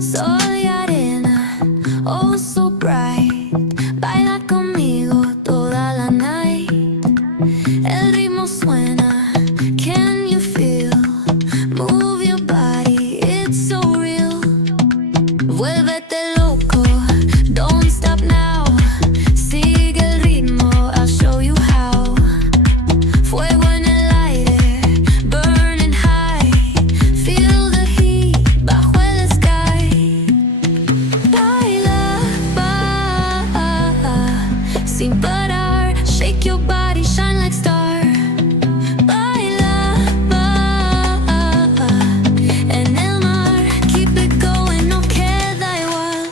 Soy arena, oh so bright. Baila conmigo toda la night. El ritmo suena, can you feel? Move your body, it's so real. Vuélvete loco, don't stop now. Sigue el ritmo, I'll show you how. Fuego en el aire, burning high. Feel the heat bajo el sky. Baila, sin parar. Shake your body, shine like star. Baila, en el mar. Keep it going, no queda igual.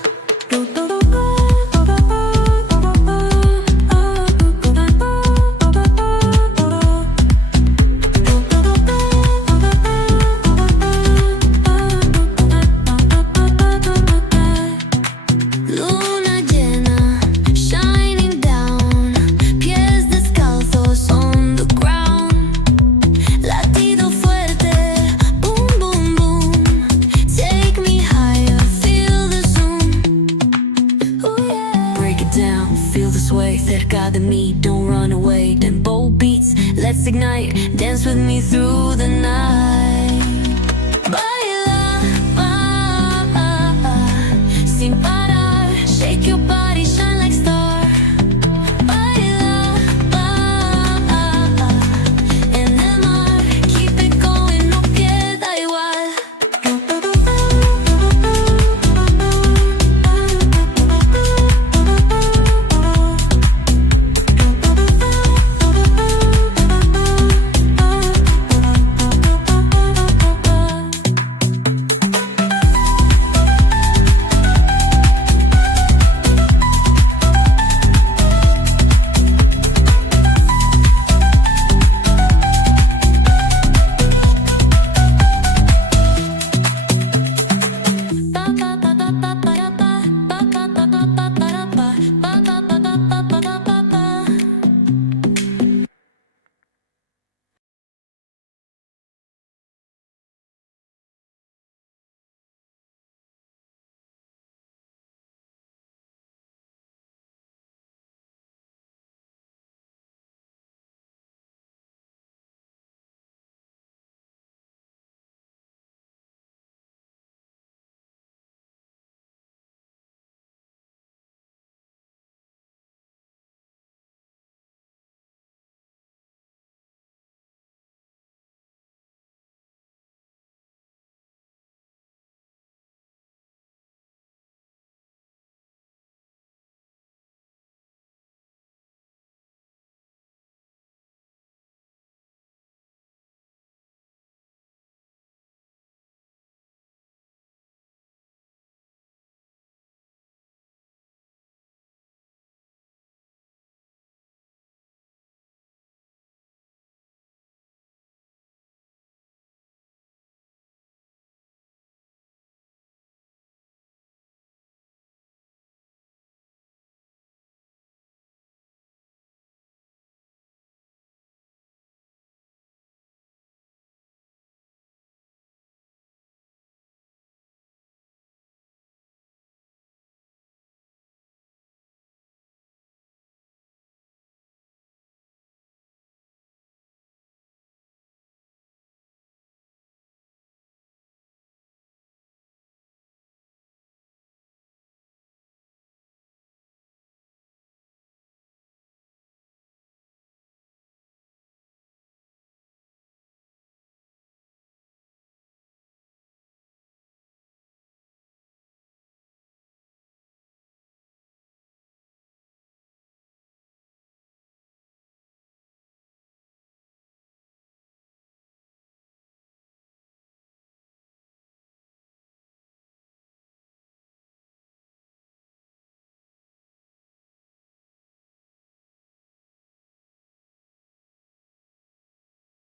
Luna llena, shining down. Pies descalzos on the ground. Latido fuerte, boom, boom, boom. Take me higher, feel the zoom. Ooh, yeah. Break it down, feel the sway. Cerca de mí, don't run away. Tempo beats, let's ignite. Dance with me through the night.